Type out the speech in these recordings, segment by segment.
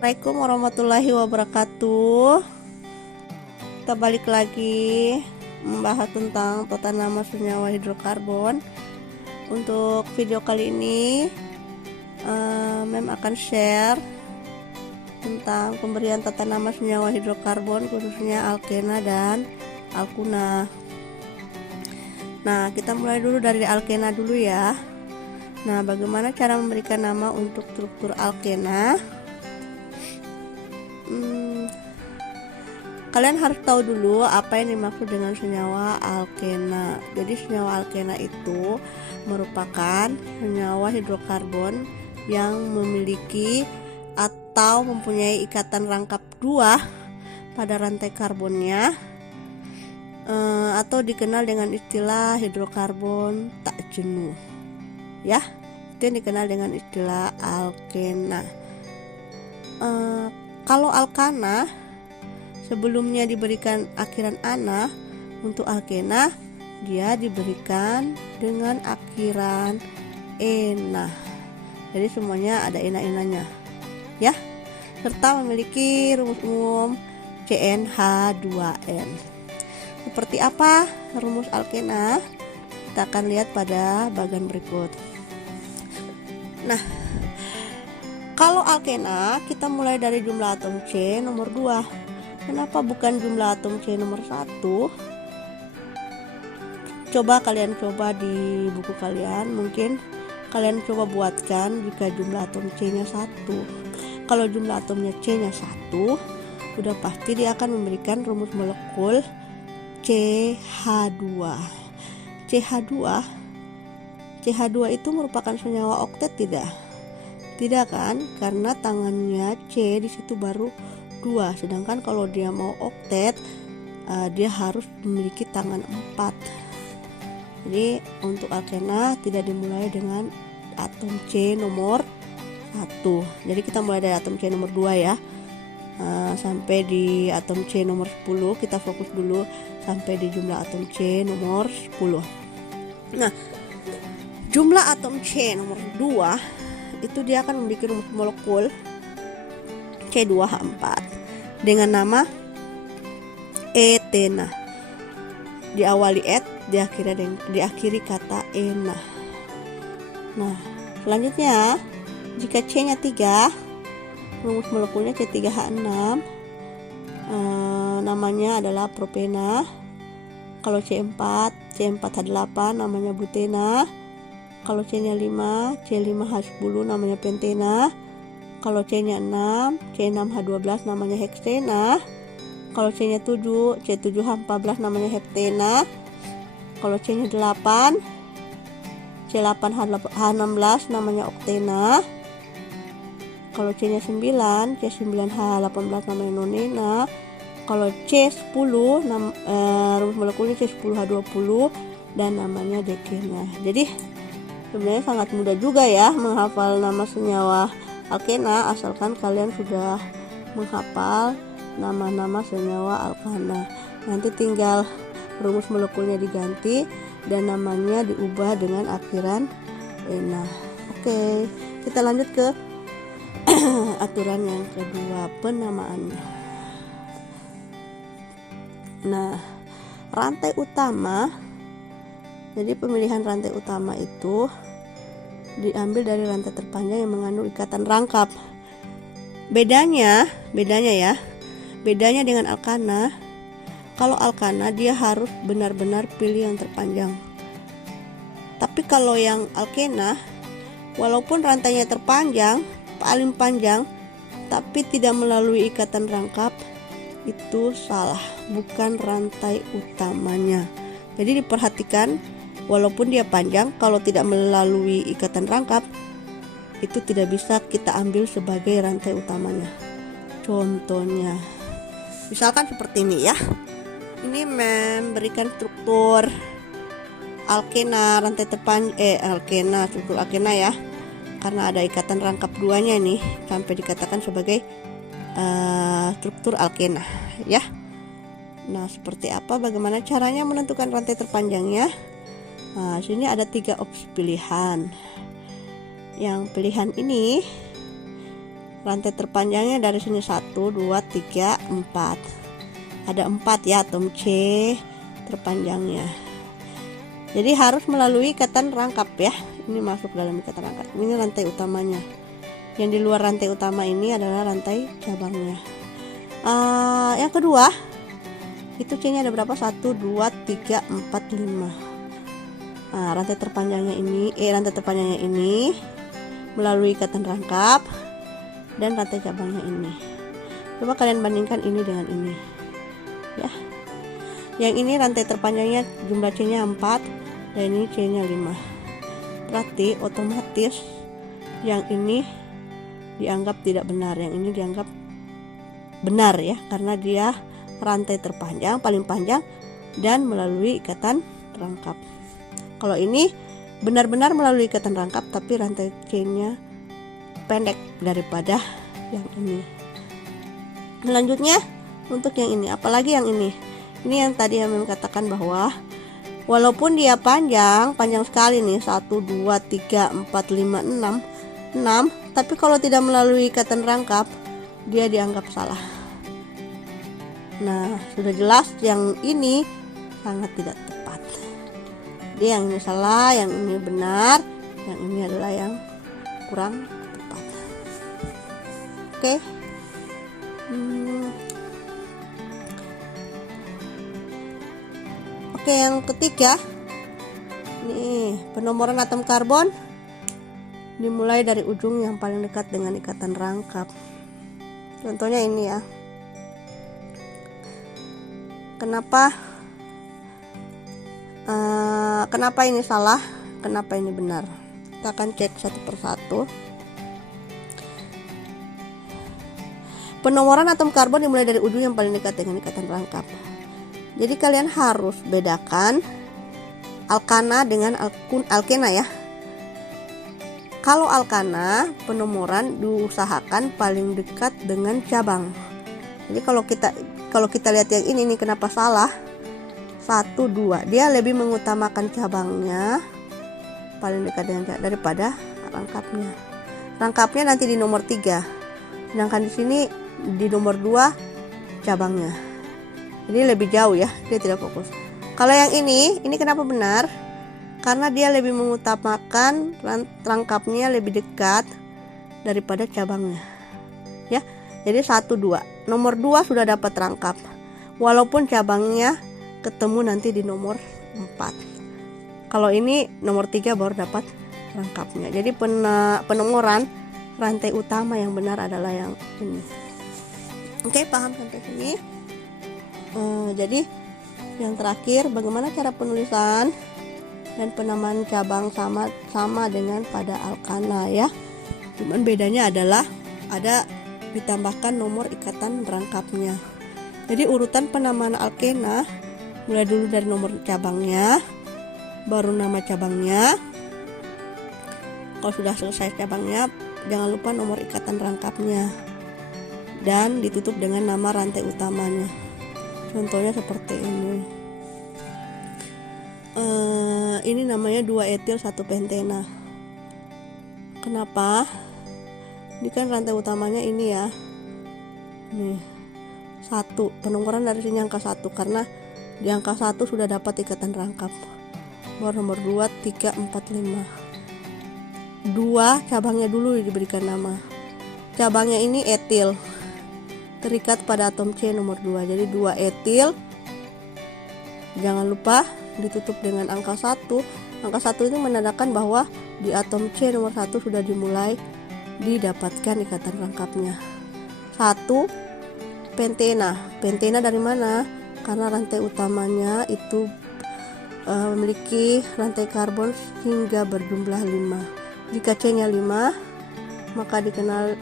Assalamualaikum warahmatullahi wabarakatuh. Kita balik lagi membahas tentang tata nama senyawa hidrokarbon. Untuk video kali ini Mem akan share tentang pemberian tata nama senyawa hidrokarbon, khususnya alkena dan alkuna. Nah, kita mulai dulu dari alkena dulu ya. Nah, bagaimana cara memberikan nama untuk struktur alkena? Kalian harus tahu dulu apa yang dimaksud dengan senyawa alkena. Jadi senyawa alkena itu merupakan senyawa hidrokarbon yang memiliki atau mempunyai ikatan rangkap dua pada rantai karbonnya, atau dikenal dengan istilah hidrokarbon tak jenuh. Ya, itu yang dikenal dengan istilah alkena. Kalau alkana sebelumnya diberikan akhiran ana, untuk alkena dia diberikan dengan akhiran ena. Jadi semuanya ada ena-enanya ya, serta memiliki rumus umum CnH2n. Seperti apa rumus alkena? Kita akan lihat pada bagian berikut. Nah, kalau alkena kita mulai dari jumlah atom C nomor 2. Kenapa bukan jumlah atom C nomor 1? Coba kalian coba di buku kalian, mungkin kalian coba buatkan jika jumlah atom C-nya 1. Kalau jumlah atomnya C-nya 1, udah pasti dia akan memberikan rumus molekul CH2. CH2 itu merupakan senyawa oktet tidak? Tidak kan? Karena tangannya C di situ baru 2, sedangkan kalau dia mau oktet dia harus memiliki tangan 4. Jadi untuk alkena tidak dimulai dengan atom C nomor 1. Jadi kita mulai dari atom C nomor 2 ya, sampai di atom C nomor 10. Kita fokus dulu sampai di jumlah atom C nomor 10. Nah, jumlah atom C nomor 2 itu dia akan memiliki rumus molekul C2H4 dengan nama etena. Diawali et, diakhiri kata ena. Nah, selanjutnya jika C-nya 3, rumus molekulnya C3H6, namanya adalah propena. Kalau C4, C4H8 namanya butena. Kalau C-nya 5, C5H10 namanya pentena. Kalau C-nya 6, C6H12 namanya heksena. Kalau C-nya 7, C7H14 namanya heptena. Kalau C-nya 8, C8H16 namanya oktena. Kalau C-nya 9, C9H18 namanya nonena. Kalau C10, rumus molekulnya C10H20 dan namanya dekena. Jadi sebenarnya sangat mudah juga ya menghafal nama senyawa alkena, asalkan kalian sudah menghafal nama-nama senyawa alkana. Nanti tinggal rumus molekulnya diganti dan namanya diubah dengan akhiran ena. Oke, kita lanjut ke aturan yang kedua, penamaannya. Nah, rantai utama. Jadi pemilihan rantai utama itu diambil dari rantai terpanjang yang mengandung ikatan rangkap. Bedanya dengan alkana, kalau alkana dia harus benar-benar pilih yang terpanjang. Tapi kalau yang alkena, walaupun rantainya terpanjang, paling panjang, tapi tidak melalui ikatan rangkap, itu salah, bukan rantai utamanya. Jadi diperhatikan, walaupun dia panjang, kalau tidak melalui ikatan rangkap, itu tidak bisa kita ambil sebagai rantai utamanya. Contohnya, misalkan seperti ini ya. Ini memberikan struktur alkena, rantai terpanjang, struktur alkena ya. Karena ada ikatan rangkap duanya nih, sampai dikatakan sebagai struktur alkena ya. Nah, seperti apa? Bagaimana caranya menentukan rantai terpanjangnya? Nah, sini ada 3 opsi pilihan. Yang pilihan ini rantai terpanjangnya dari sini 1 2 3 4. Ada 4 ya atom C terpanjangnya. Jadi harus melalui ikatan rangkap ya. Ini masuk dalam ikatan rangkap. Ini rantai utamanya. Yang di luar rantai utama ini adalah rantai cabangnya. Yang kedua, itu C-nya ada berapa? 1 2 3 4 5. Rantai terpanjangnya ini melalui ikatan rangkap dan rantai cabangnya ini. Coba kalian bandingkan ini dengan ini. Ya. Yang ini rantai terpanjangnya jumlah C-nya 4 dan ini C-nya 5. Berarti otomatis yang ini dianggap tidak benar, yang ini dianggap benar ya, karena dia rantai terpanjang, paling panjang dan melalui ikatan rangkap. Kalau ini benar-benar melalui ikatan rangkap tapi rantai C-nya pendek daripada yang ini. Selanjutnya untuk yang ini, apalagi yang ini yang tadi yang mengatakan bahwa walaupun dia panjang sekali nih 1 2 3 4 5 6, tapi kalau tidak melalui ikatan rangkap dia dianggap salah. Nah, sudah jelas yang ini sangat tidak tepat. Jadi yang ini salah, yang ini benar, yang ini adalah yang kurang tepat. Oke. Oke, yang ketiga. Nih, penomoran atom karbon dimulai dari ujung yang paling dekat dengan ikatan rangkap. Contohnya ini ya. Kenapa ini salah, kenapa ini benar? Kita akan cek satu persatu. Penomoran atom karbon dimulai dari ujung yang paling dekat dengan ikatan rangkap. Jadi kalian harus bedakan alkana dengan alkena ya. Kalau alkana, penomoran diusahakan paling dekat dengan cabang. Jadi kalau kita lihat yang ini nih, kenapa salah? 1 2, dia lebih mengutamakan cabangnya paling dekat dengan daripada rangkapnya. Rangkapnya nanti di nomor 3, sedangkan di sini di nomor 2 cabangnya. Jadi lebih jauh ya, dia tidak fokus. Kalau yang ini kenapa benar? Karena dia lebih mengutamakan rangkapnya lebih dekat daripada cabangnya. Ya. Jadi 1 2. Nomor 2 sudah dapat rangkap. Walaupun cabangnya ketemu nanti di nomor 4. Kalau ini nomor 3 baru dapat rangkapnya. Jadi penomoran rantai utama yang benar adalah yang ini. Oke, paham sampai sini? Jadi yang terakhir, bagaimana cara penulisan dan penamaan cabang sama dengan pada alkana ya. Cuman bedanya adalah ada ditambahkan nomor ikatan rangkapnya. Jadi urutan penamaan alkena mulai dulu dari nomor cabangnya, baru nama cabangnya. Kalau sudah selesai cabangnya, jangan lupa nomor ikatan rangkapnya dan ditutup dengan nama rantai utamanya. Contohnya seperti ini. Ini namanya 2 etil 1 pentena. Kenapa? Ini kan rantai utamanya ini ya. Nih, 1. Penomoran dari sini angka 1 karena di angka 1 sudah dapat ikatan rangkap. Baru nomor 2, 3, 4, 5. 2 cabangnya dulu diberikan nama. Cabangnya ini etil. Terikat pada atom C nomor 2. Jadi 2 etil. Jangan lupa ditutup dengan angka 1. Angka 1 itu menandakan bahwa di atom C nomor 1 sudah dimulai didapatkan ikatan rangkapnya. 1 pentena. Pentena dari mana? Karena rantai utamanya itu memiliki rantai karbon hingga berjumlah 5. Jika C-nya 5, maka dikenal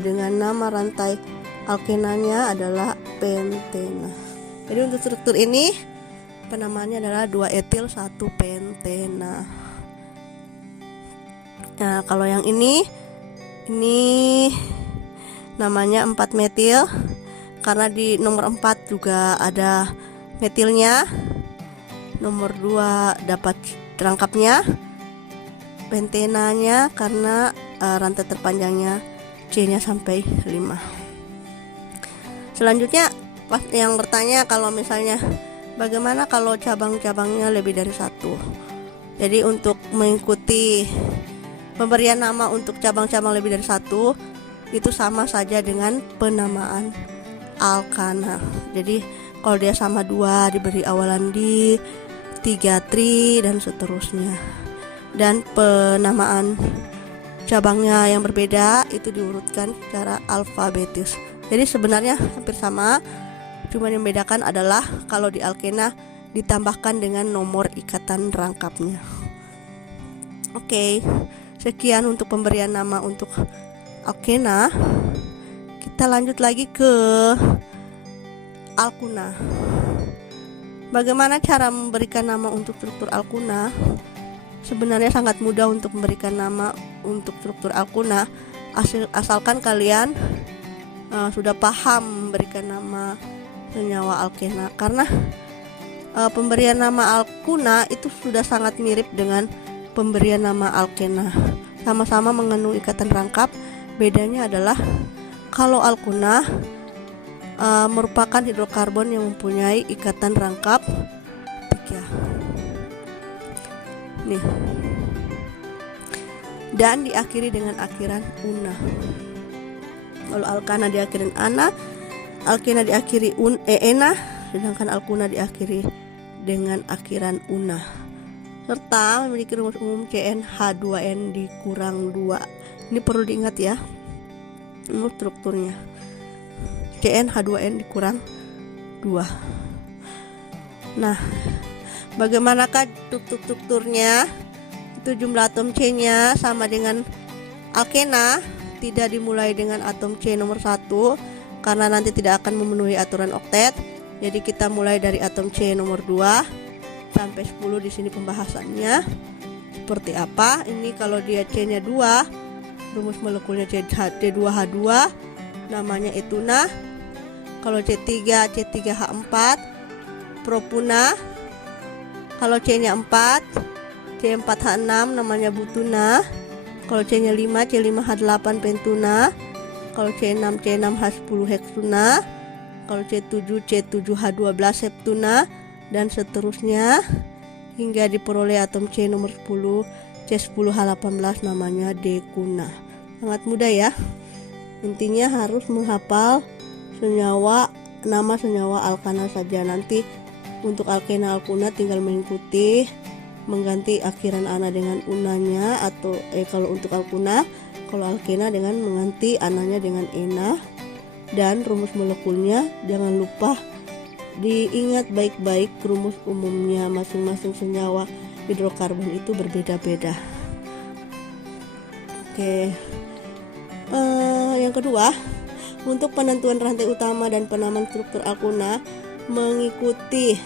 dengan nama rantai alkenanya adalah pentena. Jadi untuk struktur ini penamaannya adalah 2 etil 1 pentena. Nah, kalau yang ini namanya 4 metil karena di nomor 4 juga ada metilnya. Nomor 2 dapat rangkapnya. Pentenanya karena rantai terpanjangnya C-nya sampai 5. Selanjutnya yang bertanya kalau misalnya bagaimana kalau cabang-cabangnya lebih dari 1. Jadi untuk mengikuti pemberian nama untuk cabang-cabang lebih dari 1 itu sama saja dengan penamaan alkana. Jadi kalau dia sama 2 diberi awalan di, 3 tri, dan seterusnya. Dan penamaan cabangnya yang berbeda itu diurutkan secara alfabetis. Jadi sebenarnya hampir sama, cuma yang membedakan adalah kalau di alkena ditambahkan dengan nomor ikatan rangkapnya. Oke, sekian untuk pemberian nama untuk alkena. Kita lanjut lagi ke alkuna. Bagaimana cara memberikan nama untuk struktur alkuna? Sebenarnya sangat mudah untuk memberikan nama untuk struktur alkuna, asalkan kalian sudah paham memberikan nama senyawa alkena, karena pemberian nama alkuna itu sudah sangat mirip dengan pemberian nama alkena. Sama-sama mengandung ikatan rangkap. Bedanya adalah kalau alkuna merupakan hidrokarbon yang mempunyai ikatan rangkap 3. Nih. Dan diakhiri dengan akhiran una. Kalau alkana diakhiri ana, alkena diakhiri ena, sedangkan alkuna diakhiri dengan akhiran una. Serta memiliki rumus umum CnH2n dikurang 2. Ini perlu diingat ya, rumus strukturnya. CnH2n dikurang 2. Nah, bagaimanakah strukturnya? Itu jumlah atom C-nya sama dengan alkena, tidak dimulai dengan atom C nomor 1 karena nanti tidak akan memenuhi aturan oktet. Jadi kita mulai dari atom C nomor 2 sampai 10. Di sini pembahasannya seperti apa. Ini kalau dia C-nya 2, rumus molekulnya C2H2, namanya etuna. Kalau C3, C3H4, propuna. Kalau C-nya 4, C4H6, namanya butuna. Kalau C-nya 5, C5H8, pentuna. Kalau C6, C6H10, heksuna. Kalau C7, C7H12, septuna, dan seterusnya hingga diperoleh atom C nomor 10, C10H18, namanya dekuna. Sangat mudah ya. Intinya harus menghafal nama senyawa alkana saja. Nanti untuk alkena alkuna tinggal mengikuti, mengganti akhiran ana dengan unanya, atau kalau untuk alkuna, kalau alkena dengan mengganti ananya dengan ena. Dan rumus molekulnya jangan lupa diingat baik-baik, rumus umumnya masing-masing senyawa hidrokarbon itu berbeda-beda. Oke. Yang kedua, untuk penentuan rantai utama dan penamaan struktur alkuna mengikuti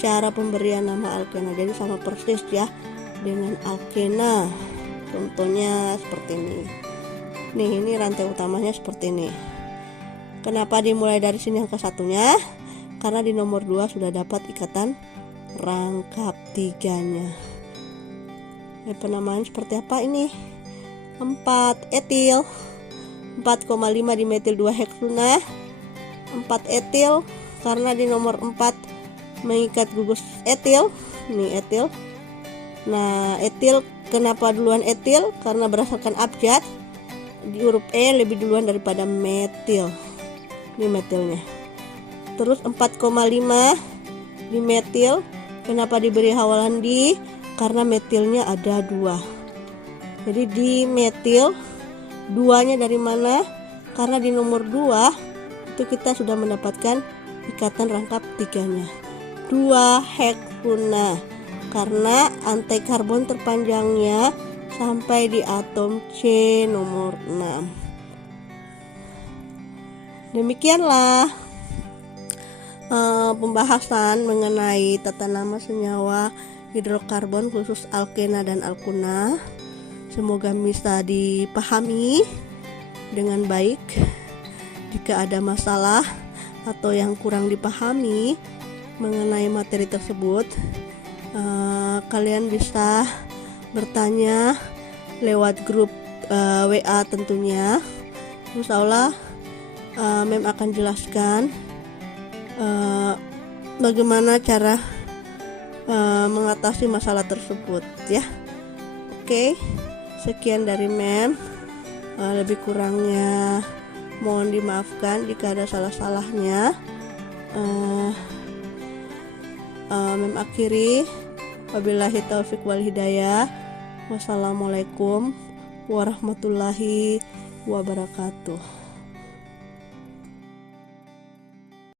cara pemberian nama alkena. Jadi sama persis ya dengan alkena. Contohnya seperti ini. Nih, ini rantai utamanya seperti ini. Kenapa dimulai dari sini yang ke satunya? Karena di nomor 2 sudah dapat ikatan rangkap 3-nya. Penamaan seperti apa ini? 4 etil, 4,5 dimetil 2 heksuna, 4 etil karena di nomor 4 mengikat gugus etil. Ini etil. Nah, etil kenapa duluan etil? Karena berdasarkan abjad di huruf E lebih duluan daripada metil. Ini metilnya. Terus 4,5 dimetil. Kenapa diberi hawalan di? Karena metilnya ada 2. Jadi di metil 2-nya dari mana? Karena di nomor 2 itu kita sudah mendapatkan ikatan rangkap 3-nya. 2 heksuna. Karena antikarbon terpanjangnya sampai di atom C nomor 6. Demikianlah pembahasan mengenai tata nama senyawa hidrokarbon khusus alkena dan alkuna. Semoga bisa dipahami dengan baik. Jika ada masalah atau yang kurang dipahami mengenai materi tersebut, kalian bisa bertanya lewat grup WA tentunya. Insya Allah Mem akan jelaskan bagaimana cara mengatasi masalah tersebut ya. Oke, sekian dari Mem. Lebih kurangnya mohon dimaafkan jika ada salah-salahnya. Mem akhiri, wabillahi taufik wal hidayah. Wassalamualaikum warahmatullahi wabarakatuh.